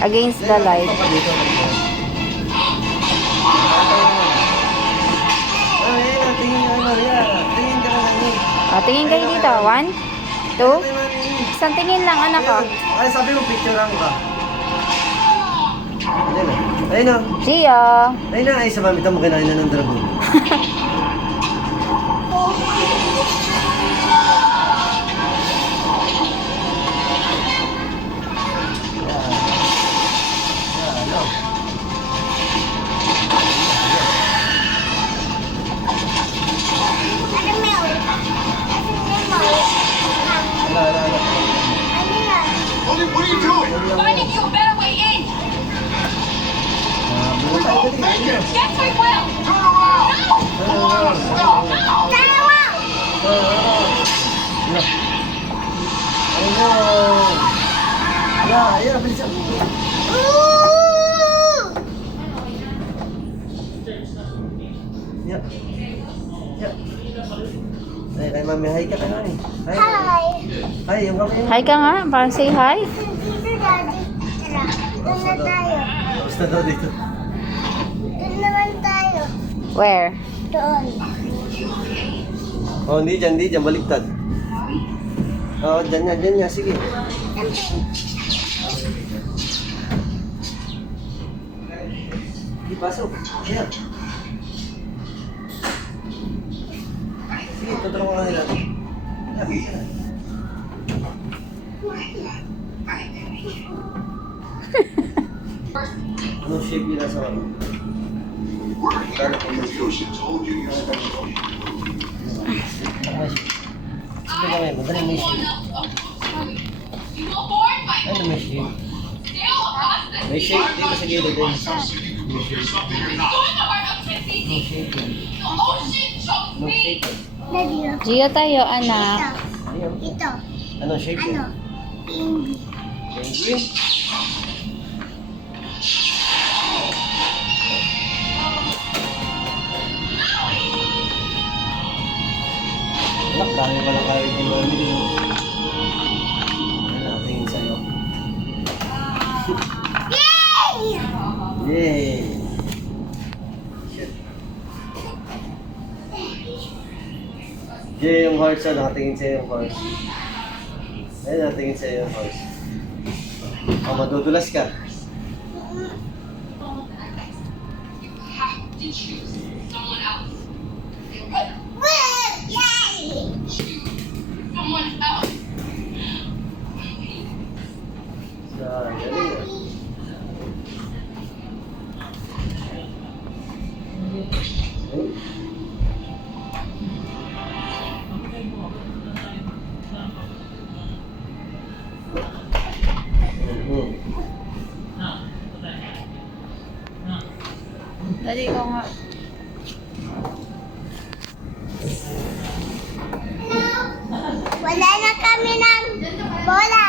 Against the light. Tingin kayo dito. 1, 2. Isang tingin lang, anak ko. Ay, sabi mo, picture lang ba? Ayun na. Gio. Ayun na, ay sa mami ito, magkinain na ng dragon. What are you doing? Finding you a better way in. Yes, we will. Turn around. No. Turn around. Yeah, bilisan. Yeah. Ay, mami, hi ka na eh. Hi. Hi, yung kamay mo. Hi ka nga. Parang say hi. Dito, Daddy. Tara, doon na tayo. Tapos na daw dito. Doon naman tayo. Where? Doon. Oh, hindi dyan, baliktad. Oh, dyan nga, sige. Di pasok. Ayan. Sige, tutulungan ka nila. Anong shape nila sa ano? Sige ba ngayon? Madali may shape. Ano may shape? May shape dito sa gilid din. May shape yan. No shape yan. Daddy, Gio tayo, anak. Ayun. ito. Anong shape Ano? yan? Penguin. Penguin? Anak, dami pala kawit ni Mami din. Ano natin sa'yo? Yay! Yay! Yay, yung horse, nakatingin sa'yo yung horse. Ayun, nakatingin sa'yo yung horse. Oh, madudulas ka. Yay! Galing ah. Dali ko nga. Wala na kami ng bola.